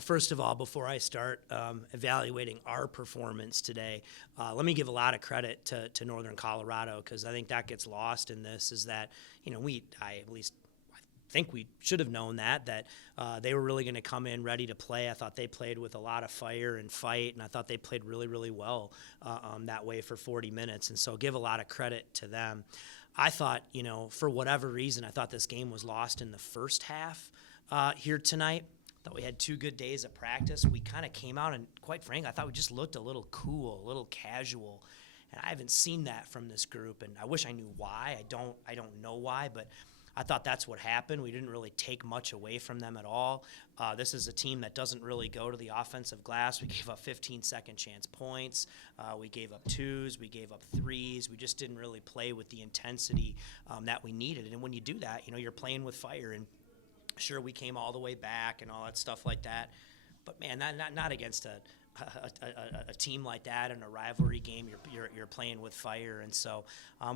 First of all, before I start evaluating our performance today, let me give a lot of credit to Northern Colorado, because I think that gets lost in this. Is that I think we should have known that they were really going to come in ready to play. I thought they played with a lot of fire and fight, and I thought they played really, really well that way for 40 minutes. And so give a lot of credit to them. I thought, for whatever reason, I thought this game was lost in the first half here tonight. Thought we had 2 good days of practice. We kind of came out, and quite frankly, I thought we just looked a little cool, a little casual. And I haven't seen that from this group, and I wish I knew why. I don't know why, but I thought that's what happened. We didn't really take much away from them at all. This is a team that doesn't really go to the offensive glass. We gave up 15 second chance points. We gave up 2s. We gave up 3s. We just didn't really play with the intensity that we needed. And when you do that, you're playing with fire. And sure, we came all the way back and all that stuff like that. But, man, not against a team like that in a rivalry game. You're playing with fire, and so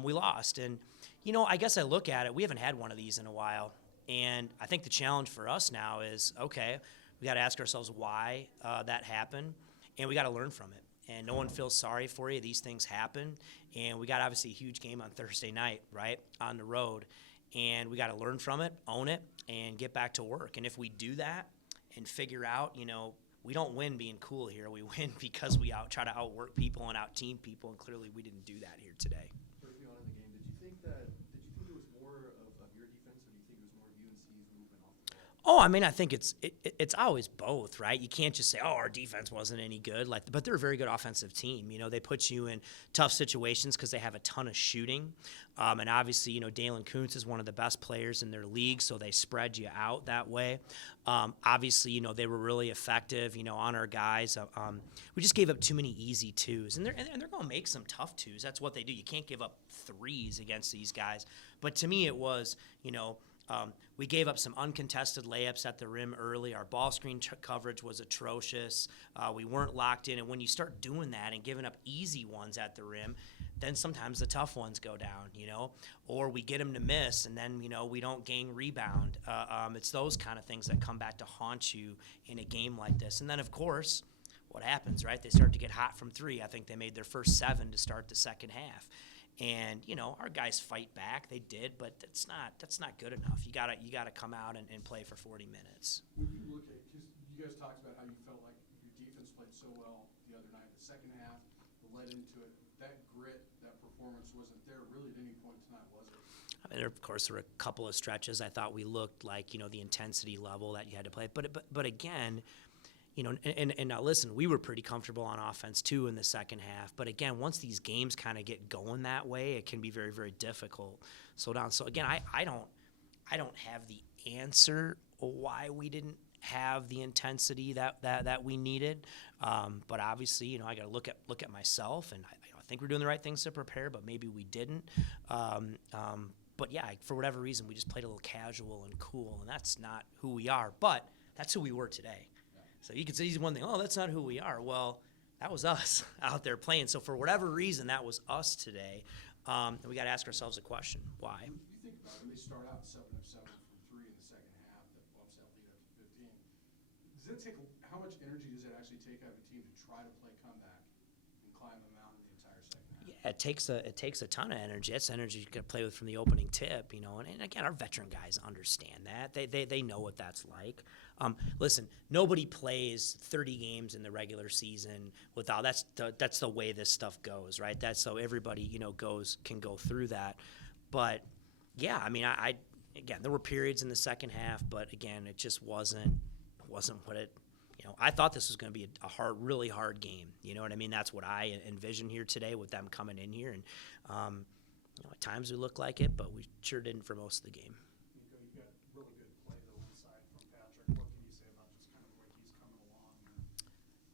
we lost. And I guess I look at it. We haven't had one of these in a while, and I think the challenge for us now is, okay, we got to ask ourselves why that happened, and we got to learn from it. And no one feels sorry for you. These things happen, and we got obviously a huge game on Thursday night, right, on the road, and we got to learn from it, own it, and get back to work. And if we do that and figure out, we don't win being cool here. We win because we try to outwork people and out-team people, and clearly we didn't do that here today. Early on in the game, did you think it was more of your defense, or do you think it was more of UNC's movement off the ball? Oh, I mean, I think it's always both, right? You can't just say, oh, our defense wasn't any good. But they're a very good offensive team. They put you in tough situations because they have a ton of shooting. And obviously, Dalen Kuntz is one of the best players in their league, so they spread you out that way. Obviously, they were really effective, on our guys. We just gave up too many easy 2s, and they're going to make some tough 2s. That's what they do. You can't give up 3s against these guys. But to me, it was, we gave up some uncontested layups at the rim early. Our ball screen coverage was atrocious. We weren't locked in. And when you start doing that and giving up easy ones at the rim, then sometimes the tough ones go down, or we get them to miss, and then, we don't gain rebound. It's those kind of things that come back to haunt you in a game like this. And then, of course, what happens, right? They start to get hot from 3. I think they made their first 7 to start the second half. And, our guys fight back. They did, but that's not good enough. You gotta come out and play for 40 minutes. When you look at, because you guys talked about how you felt like your defense played so well the other night, the second half led into it. That grit, that performance wasn't there really at any point tonight, was it? I mean, of course, there were a couple of stretches I thought we looked like, the intensity level that you had to play. But again, and now listen, we were pretty comfortable on offense too in the second half. But again, once these games kind of get going that way, it can be very, very difficult. So again, I don't have the answer why we didn't have the intensity that we needed. But obviously, I got to look at myself, and I think we're doing the right things to prepare, but maybe we didn't. But yeah, for whatever reason, we just played a little casual and cool, and that's not who we are. But that's who we were today. So you could say one thing, oh, that's not who we are. Well, that was us out there playing. So for whatever reason, that was us today. And we got to ask ourselves a question: why? You think about it, when they start out 7 of 7 from 3 in the second half, that bumps that lead up to 15. How much energy does it actually take out of a team to try to play comeback and climb the mountain the entire second half? Yeah, it takes a ton of energy. That's energy you got to play with from the opening tip, And again, our veteran guys understand that. They know what that's like. Listen, nobody plays 30 games in the regular season without. That's the way this stuff goes, right? That's so everybody can go through that. But yeah, I mean, again, there were periods in the second half, but again, it just wasn't what it. I thought this was going to be a really hard game. You know what I mean? That's what I envisioned here today with them coming in here, and at times we looked like it, but we sure didn't for most of the game. Niko, you got really good play though inside from Patrick. What can you say about just kind of the way he's coming along and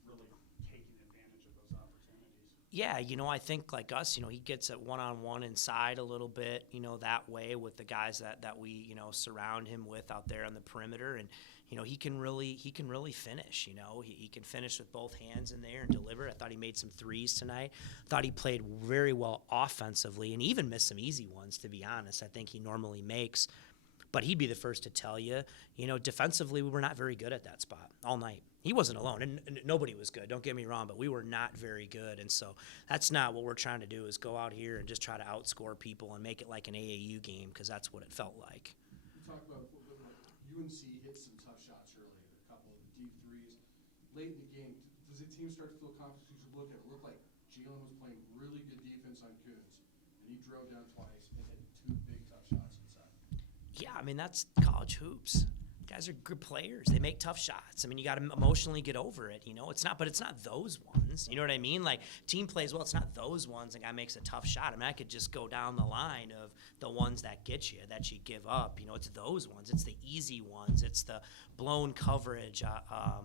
really taking advantage of those opportunities? Yeah, I think like us, he gets it one-on-one inside a little bit, that way with the guys that we, surround him with out there on the perimeter, and he can really finish. He can finish with both hands in there and deliver. I thought he made some 3s tonight. Thought he played very well offensively, and even missed some easy ones. To be honest, I think he normally makes. But he'd be the first to tell you, defensively, we were not very good at that spot all night. He wasn't alone, and nobody was good. Don't get me wrong, but we were not very good. And so that's not what we're trying to do, is go out here and just try to outscore people and make it like an AAU game, because that's what it felt like. You talked about UNC hit some tough shots early, a couple of deep threes. Late in the game, does the team start to feel confident? Because you look at it, looked like Jalen was playing really good defense on Coons, and he drove down twice and hit 2 big tough shots inside. Yeah, I mean, that's college hoops. Guys are good players. They make tough shots. I mean, you got to emotionally get over it. It's not those ones. You know what I mean? Like, team plays well. It's not those ones. A guy makes a tough shot. I mean, I could just go down the line of the ones that get you, that you give up. It's those ones. It's the easy ones. It's the blown coverage.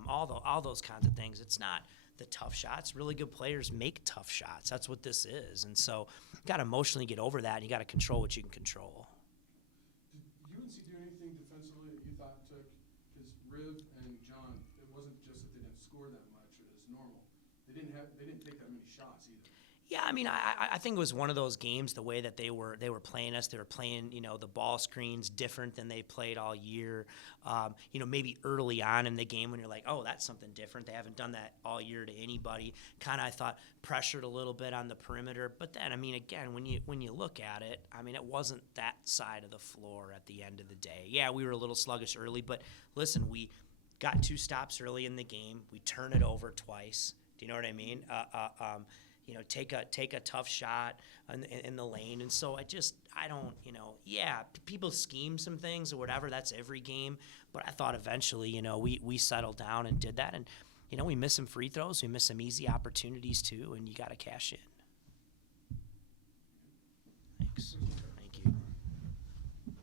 All those kinds of things. It's not the tough shots. Really good players make tough shots. That's what this is. And so, you got to emotionally get over that. And you got to control what you can control. Did UNC do anything defensively that you thought took? Because Riv and John, it wasn't just that they didn't score that much as normal. They didn't take that many shots either. Yeah, I mean, I think it was one of those games, the way that they were playing us. They were playing, the ball screens different than they played all year. Maybe early on in the game when you're like, oh, that's something different. They haven't done that all year to anybody. Kind of, I thought, pressured a little bit on the perimeter. But then, I mean, again, when you look at it, I mean, it wasn't that side of the floor at the end of the day. Yeah, we were a little sluggish early, but listen, we got 2 stops early in the game. We turn it over twice. Do you know what I mean? Take a tough shot in the lane. And so I don't, people scheme some things or whatever. That's every game. But I thought eventually, we settled down and did that. And, we missed some free throws. We missed some easy opportunities too. And you got to cash in.